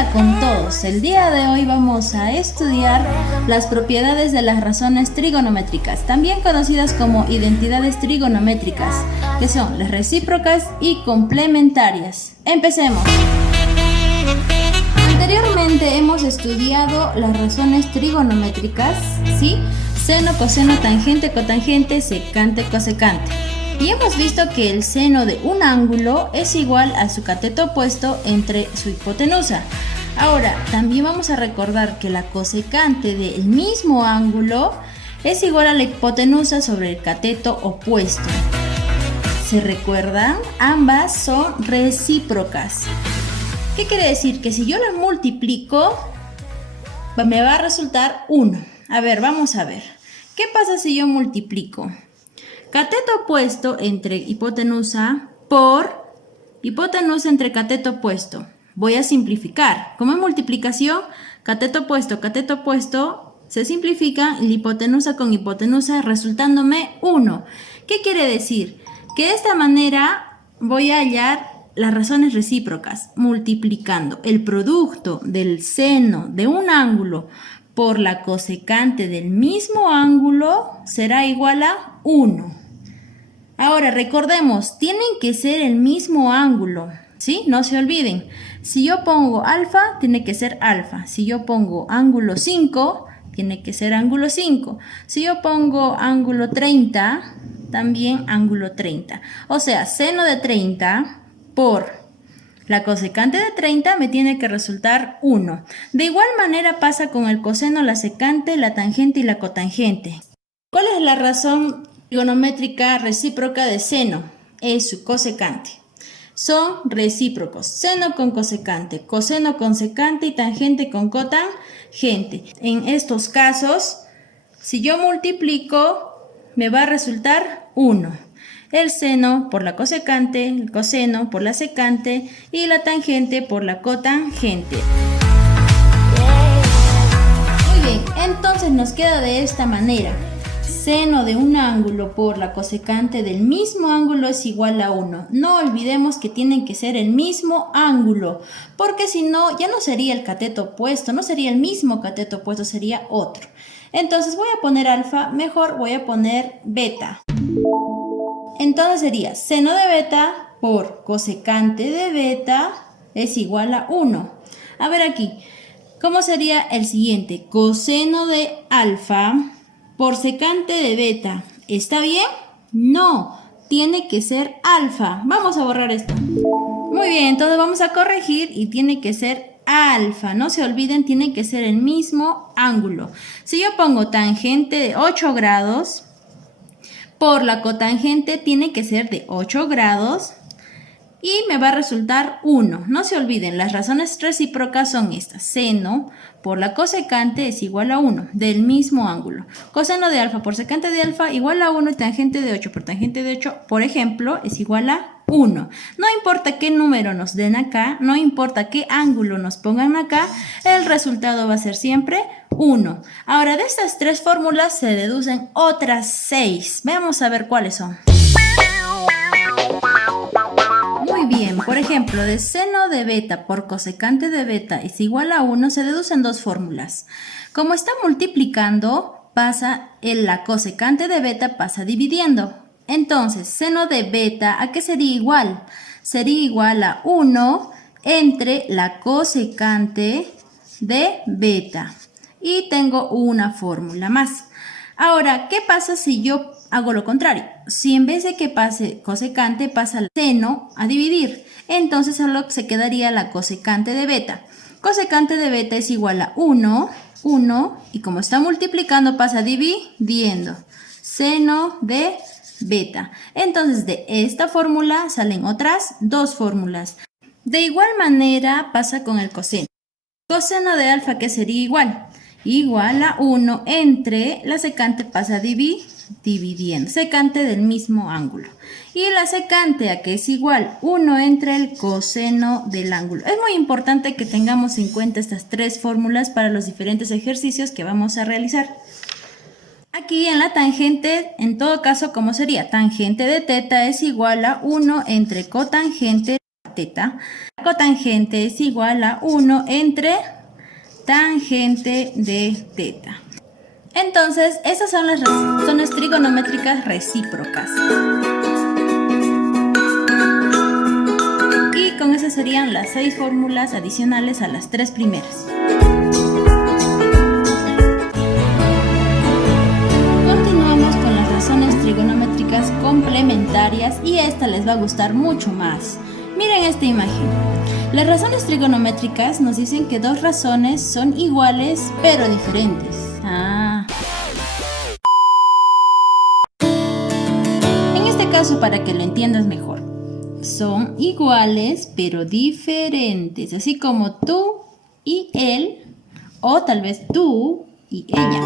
Hola con todos, el día de hoy vamos a estudiar las propiedades de las razones trigonométricas, también conocidas como identidades trigonométricas, que son las recíprocas y complementarias. Empecemos. Anteriormente hemos estudiado las razones trigonométricas, ¿sí? Seno, coseno, tangente, cotangente, secante, cosecante. Y hemos visto que el seno de un ángulo es igual a su cateto opuesto entre su hipotenusa. Ahora, también vamos a recordar que la cosecante del mismo ángulo es igual a la hipotenusa sobre el cateto opuesto. ¿Se recuerdan? Ambas son recíprocas. ¿Qué quiere decir? Que si yo las multiplico, me va a resultar 1. A ver, vamos a ver. ¿Qué pasa si yo multiplico cateto opuesto entre hipotenusa por hipotenusa entre cateto opuesto? Voy a simplificar. Como en multiplicación, cateto opuesto se simplifica la hipotenusa con hipotenusa resultándome 1. ¿Qué quiere decir? Que de esta manera voy a hallar las razones recíprocas multiplicando el producto del seno de un ángulo por la cosecante del mismo ángulo será igual a 1. Ahora recordemos, tienen que ser el mismo ángulo, ¿sí? No se olviden. Si yo pongo alfa, tiene que ser alfa. Si yo pongo ángulo 5, tiene que ser ángulo 5. Si yo pongo ángulo 30, también ángulo 30. O sea, seno de 30 por la cosecante de 30 me tiene que resultar 1. De igual manera pasa con el coseno, la secante, la tangente y la cotangente. ¿Cuál es la razón trigonométrica recíproca de seno? Es su cosecante. Son recíprocos. Seno con cosecante, coseno con secante y tangente con cotangente. En estos casos, si yo multiplico, me va a resultar 1. El seno por la cosecante, el coseno por la secante y la tangente por la cotangente. Muy bien, entonces nos queda de esta manera. Seno de un ángulo por la cosecante del mismo ángulo es igual a 1. No olvidemos que tienen que ser el mismo ángulo, porque si no, ya no sería el cateto opuesto, no sería el mismo cateto opuesto, sería otro. Entonces voy a poner alfa, mejor voy a poner beta. Entonces sería seno de beta por cosecante de beta es igual a 1. A ver aquí, ¿cómo sería el siguiente? Coseno de alfa por secante de beta. ¿Está bien? No, tiene que ser alfa. Vamos a borrar esto. Muy bien, entonces vamos a corregir y tiene que ser alfa. No se olviden, tiene que ser el mismo ángulo. Si yo pongo tangente de 8 grados... por la cotangente tiene que ser de 8 grados y me va a resultar 1. No se olviden, las razones recíprocas son estas. Seno por la cosecante es igual a 1, del mismo ángulo. Coseno de alfa por secante de alfa igual a 1 y tangente de 8 por tangente de 8, por ejemplo, es igual a 1. No importa qué número nos den acá, no importa qué ángulo nos pongan acá, el resultado va a ser siempre 1. Ahora, de estas 3 fórmulas se deducen otras 6. Vamos a ver cuáles son. Muy bien, por ejemplo, de seno de beta por cosecante de beta es igual a 1, se deducen 2 fórmulas. Como está multiplicando, la cosecante de beta pasa dividiendo. Entonces, seno de beta, ¿a qué sería igual? Sería igual a 1 entre la cosecante de beta. Y tengo una fórmula más. Ahora, ¿qué pasa si yo hago lo contrario? Si en vez de que pase cosecante, pasa el seno a dividir. Entonces solo se quedaría la cosecante de beta. Cosecante de beta es igual a 1, y como está multiplicando, pasa dividiendo. Seno de beta. Entonces de esta fórmula salen otras 2 fórmulas. De igual manera pasa con el coseno. Coseno de alfa, ¿qué sería igual? Igual a 1 entre la secante pasa dividiendo. Secante del mismo ángulo. Y la secante, ¿a qué es igual? 1 entre el coseno del ángulo. Es muy importante que tengamos en cuenta estas 3 fórmulas para los diferentes ejercicios que vamos a realizar. Aquí en la tangente, en todo caso, ¿cómo sería? Tangente de teta es igual a 1 entre cotangente de teta. Cotangente es igual a 1 entre tangente de teta. Entonces, esas son las razones trigonométricas recíprocas. Y con esas serían las 6 fórmulas adicionales a las 3 primeras. Continuamos con las razones trigonométricas complementarias y esta les va a gustar mucho más. Miren esta imagen. Las razones trigonométricas nos dicen que dos razones son iguales pero diferentes. En este caso, para que lo entiendas mejor, son iguales pero diferentes, así como tú y él, o tal vez tú y ella.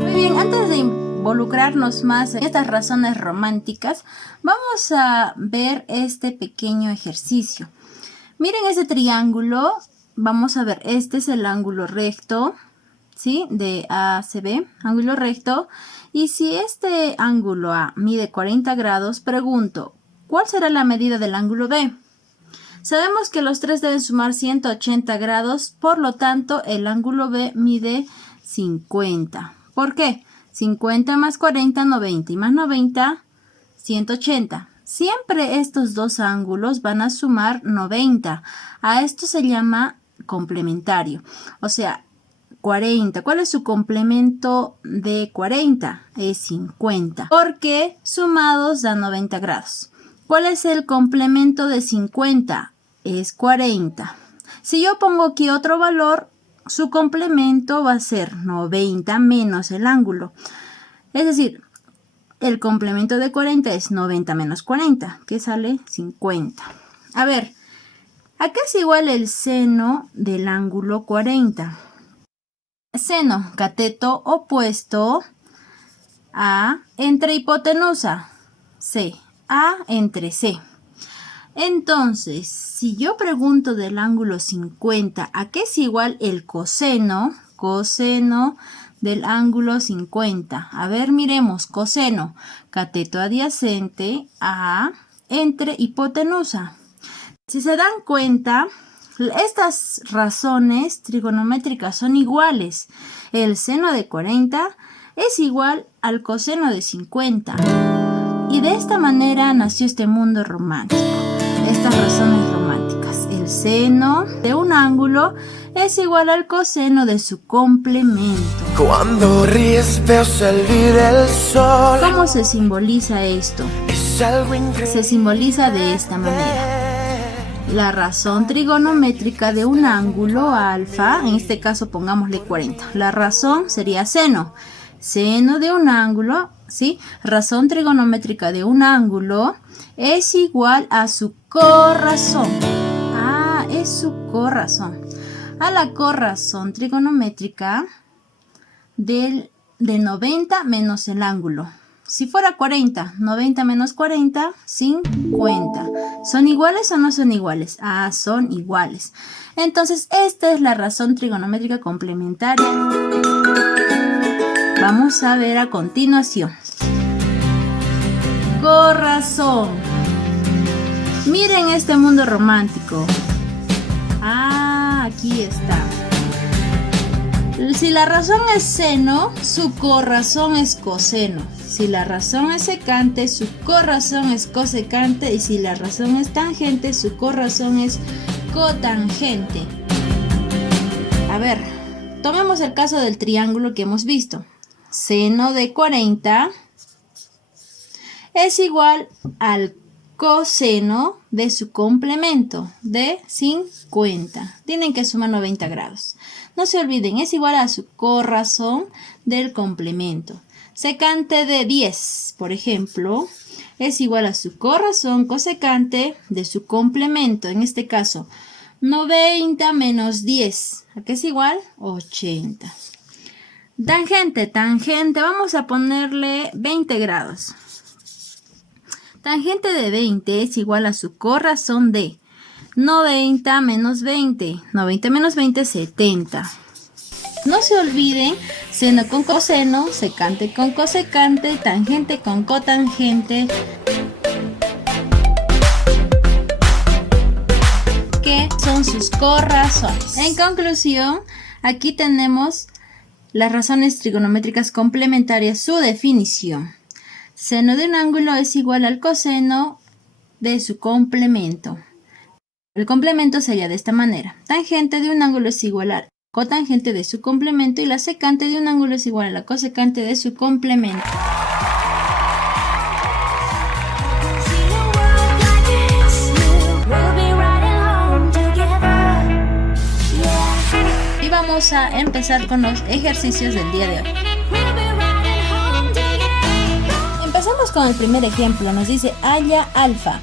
Muy bien, antes de involucrarnos más en estas razones románticas, vamos a ver este pequeño ejercicio. Miren este triángulo, vamos a ver, este es el ángulo recto, ¿sí? De ACB, ángulo recto. Y si este ángulo A mide 40 grados, pregunto, ¿cuál será la medida del ángulo B? Sabemos que los tres deben sumar 180 grados, por lo tanto, el ángulo B mide 50. ¿Por qué? 50 más 40, 90, y más 90, 180. Siempre estos dos ángulos van a sumar 90. A esto se llama complementario. O sea, 40. ¿Cuál es su complemento de 40? Es 50. Porque sumados da 90 grados. ¿Cuál es el complemento de 50? Es 40. Si yo pongo aquí otro valor, su complemento va a ser 90 menos el ángulo. Es decir, el complemento de 40 es 90 menos 40, que sale 50. A ver, ¿a qué es igual el seno del ángulo 40? Seno, cateto opuesto A entre hipotenusa, C, A entre C. Entonces, si yo pregunto del ángulo 50, ¿a qué es igual el coseno? Coseno del ángulo 50. A ver, miremos, coseno, cateto adyacente A entre hipotenusa. Si se dan cuenta, estas razones trigonométricas son iguales. El seno de 40 es igual al coseno de 50. Y de esta manera nació este mundo romántico. Estas razones románticas. El seno de un ángulo es igual al coseno de su complemento. Cuando ríes veo salir el sol. ¿Cómo se simboliza esto? Es algo increíble. Se simboliza de esta manera. La razón trigonométrica de un ángulo alfa, en este caso pongámosle 40. La razón sería seno. Seno de un ángulo, ¿sí? Razón trigonométrica de un ángulo es igual a su corrazón. Es su corrazón. A la corrazón trigonométrica de 90 menos el ángulo. Si fuera 40, 90 menos 40, 50. ¿Son iguales o no son iguales? Son iguales. Entonces, esta es la razón trigonométrica complementaria. Vamos a ver a continuación. Corrazón. Miren este mundo romántico. Aquí está. Si la razón es seno, su corrazón es coseno. Si la razón es secante, su corrazón es cosecante. Y si la razón es tangente, su corrazón es cotangente. A ver, tomemos el caso del triángulo que hemos visto. Seno de 40 es igual al coseno de su complemento de 50. Tienen que sumar 90 grados. No se olviden, es igual a su corrazón del complemento. Secante de 10, por ejemplo, es igual a su corrazón cosecante de su complemento. En este caso, 90 menos 10. ¿A qué es igual? 80. Tangente, vamos a ponerle 20 grados. Tangente de 20 es igual a su corrazón de 90 menos 20. 90 menos 20 es 70. No se olviden, seno con coseno, secante con cosecante, tangente con cotangente. que son sus corrazones. En conclusión, aquí tenemos las razones trigonométricas complementarias, su definición. Seno de un ángulo es igual al coseno de su complemento. El complemento sería de esta manera. Tangente de un ángulo es igual a cotangente de su complemento y la secante de un ángulo es igual a la cosecante de su complemento. Y vamos a empezar con los ejercicios del día de hoy. Empezamos con el primer ejemplo. Nos dice halla alfa.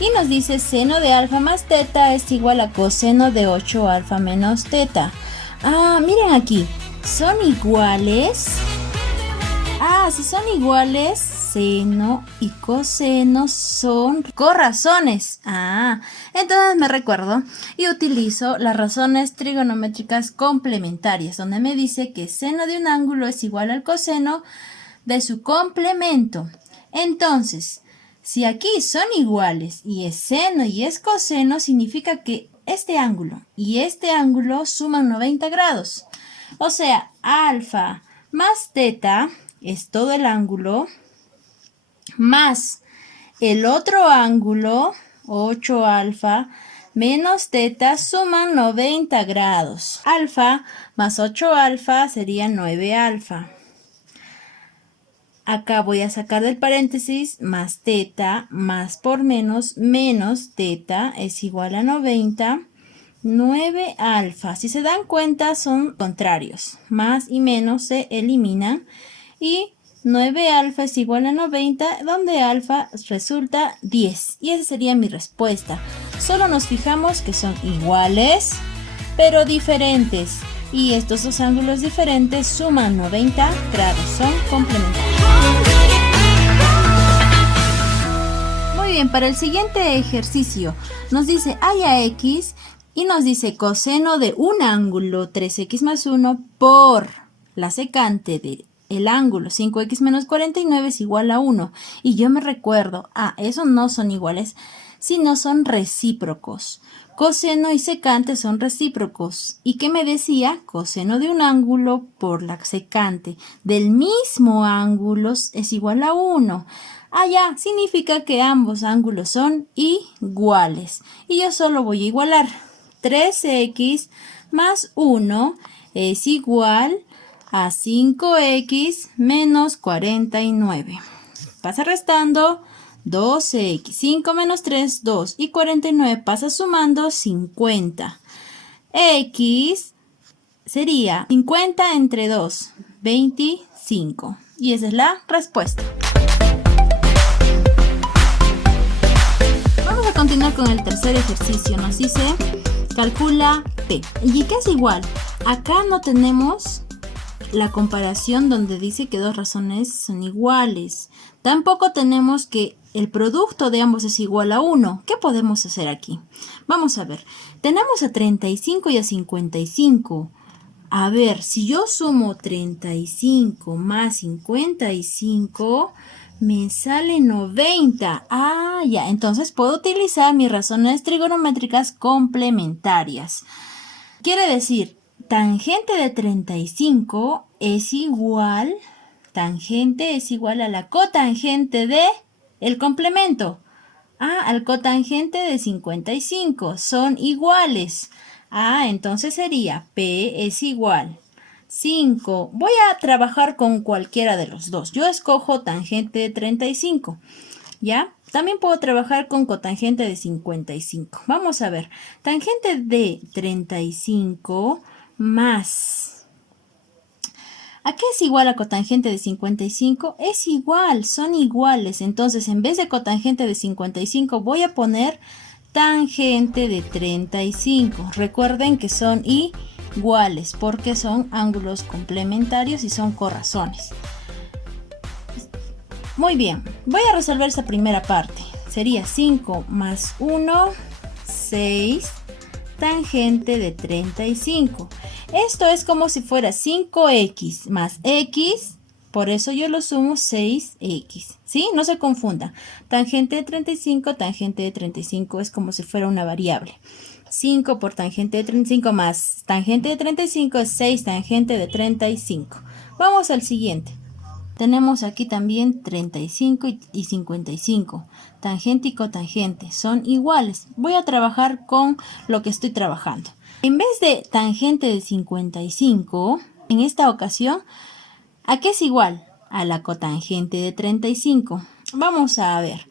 Y nos dice seno de alfa más teta es igual a coseno de 8 alfa menos teta. Ah, miren aquí. ¿Son iguales? Ah, si son iguales, seno y coseno son corrazones. Ah, entonces me recuerdo y utilizo las razones trigonométricas complementarias, donde me dice que seno de un ángulo es igual al coseno de su complemento. Entonces, si aquí son iguales y es seno y es coseno, significa que este ángulo y este ángulo suman 90 grados. O sea, alfa más teta es todo el ángulo más el otro ángulo, 8 alfa, menos teta suman 90 grados. Alfa más 8 alfa sería 9 alfa. Acá voy a sacar del paréntesis más teta más por menos teta es igual a 90. 9 alfa. Si se dan cuenta son contrarios. Más y menos se eliminan. Y 9 alfa es igual a 90, donde alfa resulta 10. Y esa sería mi respuesta. Solo nos fijamos que son iguales, pero diferentes. Y estos dos ángulos diferentes suman 90 grados. Son complementarios. Muy bien, para el siguiente ejercicio nos dice halla x y nos dice coseno de un ángulo 3x más 1 por la secante del ángulo 5x menos 49 es igual a 1. Y yo me recuerdo, esos no son iguales, sino son recíprocos. Coseno y secante son recíprocos. ¿Y qué me decía? Coseno de un ángulo por la secante del mismo ángulo es igual a 1. Ya, significa que ambos ángulos son iguales. Y yo solo voy a igualar. 3x más 1 es igual a 5x menos 49. Pasa restando 12x. 5 menos 3, 2. Y 49 pasa sumando 50. X sería 50 entre 2, 25. Y esa es la respuesta. Vamos a continuar con el tercer ejercicio. Nos dice calcula P. ¿Y qué es igual? Acá no tenemos la comparación donde dice que dos razones son iguales. Tampoco tenemos que el producto de ambos es igual a 1. ¿Qué podemos hacer aquí? Vamos a ver. Tenemos a 35 y a 55. A ver, si yo sumo 35 más 55, me sale 90. Ya. Entonces puedo utilizar mis razones trigonométricas complementarias. Quiere decir, tangente de 35 es igual, tangente es igual a la cotangente de el complemento. Al cotangente de 55. Son iguales. Entonces sería P es igual 5. Voy a trabajar con cualquiera de los dos. Yo escojo tangente de 35. ¿Ya? También puedo trabajar con cotangente de 55. Vamos a ver. Tangente de 35 más... ¿A qué es igual a cotangente de 55? Es igual, son iguales. Entonces, en vez de cotangente de 55, voy a poner tangente de 35. Recuerden que son iguales porque son ángulos complementarios y son corrazones. Muy bien, voy a resolver esta primera parte. Sería 5 más 1, 6, tangente de 35. Esto es como si fuera 5x más x, por eso yo lo sumo 6x. ¿Sí? No se confundan. Tangente de 35 es como si fuera una variable. 5 por tangente de 35 más tangente de 35 es 6 tangente de 35. Vamos al siguiente. Tenemos aquí también 35 y 55. Tangente y cotangente son iguales. Voy a trabajar con lo que estoy trabajando. En vez de tangente de 55, en esta ocasión, ¿a qué es igual? A la cotangente de 35. Vamos a ver.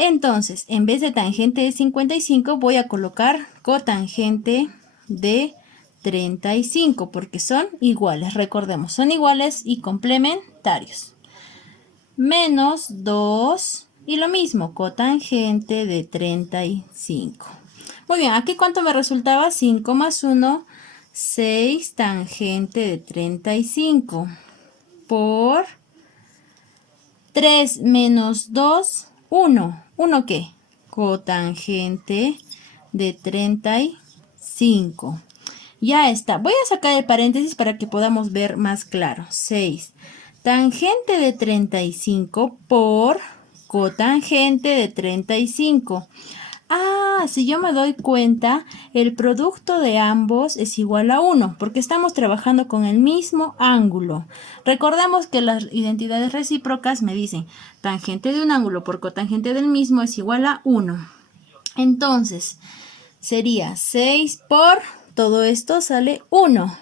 Entonces, en vez de tangente de 55, voy a colocar cotangente de 35, porque son iguales. Recordemos, son iguales y complementarios. Menos 2 y lo mismo, cotangente de 35. Muy bien, aquí ¿cuánto me resultaba? 5 más 1, 6 tangente de 35 por 3 menos 2, 1. ¿1 qué? Cotangente de 35. Ya está. Voy a sacar el paréntesis para que podamos ver más claro. 6. Tangente de 35 por cotangente de 35. Ah, si yo me doy cuenta, el producto de ambos es igual a 1, porque estamos trabajando con el mismo ángulo. Recordemos que las identidades recíprocas me dicen tangente de un ángulo por cotangente del mismo es igual a 1. Entonces, sería 6 por todo esto sale 1.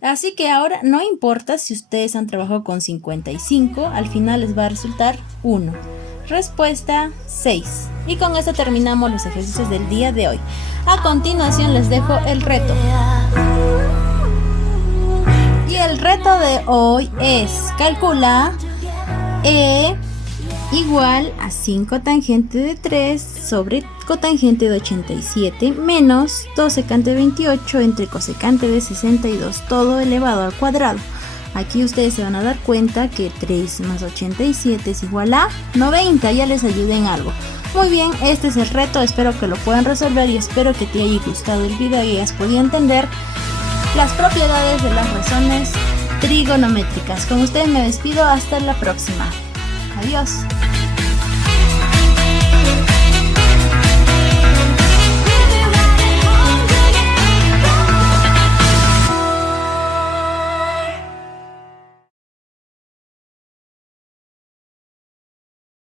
Así que ahora no importa si ustedes han trabajado con 55, al final les va a resultar 1. Respuesta 6. Y con esto terminamos los ejercicios del día de hoy. A continuación les dejo el reto. Y el reto de hoy es calcula E igual a 5 tangente de 3 sobre cotangente de 87 menos 2 secante de 28 entre cosecante de 62 todo elevado al cuadrado. Aquí ustedes se van a dar cuenta que 3 más 87 es igual a 90. Ya les ayudé en algo. Muy bien, este es el reto. Espero que lo puedan resolver y espero que te haya gustado el video y hayas podido entender las propiedades de las razones trigonométricas. Con ustedes me despido. Hasta la próxima. Adiós.